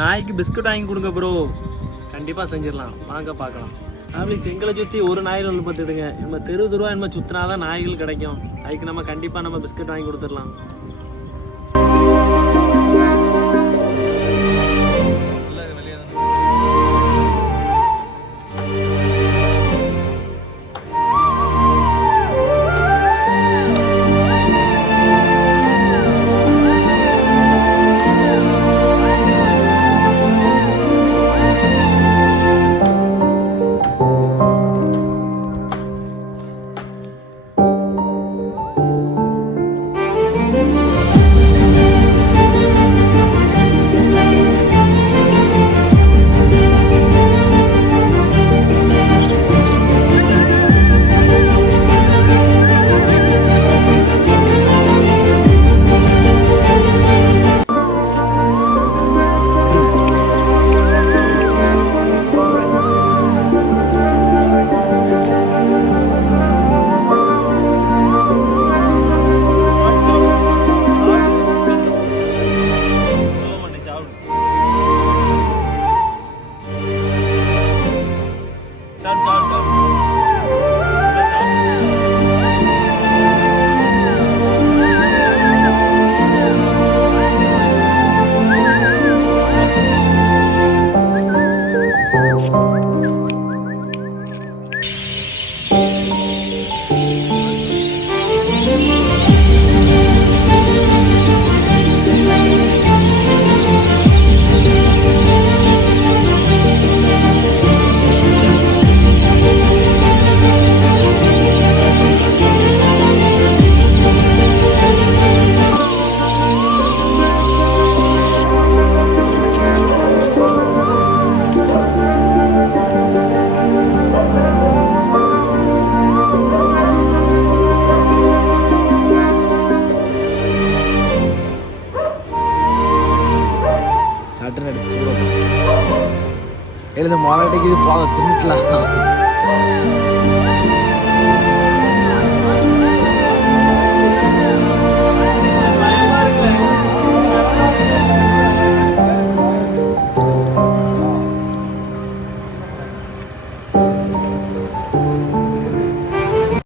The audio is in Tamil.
நாய்க்கு பிஸ்கட் வாங்கி கொடுங்க ப்ரோ. கண்டிப்பாக செஞ்சிடலாம், வாங்க பார்க்கலாம். அப்படி எங்களை சுற்றி ஒரு நாய்கள் பார்த்துடுங்க. நம்ம தெருவா நம்ம சுற்றினா தான் நாய்கள் கிடைக்கும். அதுக்கு நம்ம கண்டிப்பாக நம்ம பிஸ்கட் வாங்கி கொடுத்துடலாம். எழுத மாநாட்டைக்கு இது தின்னுக்கலாம்.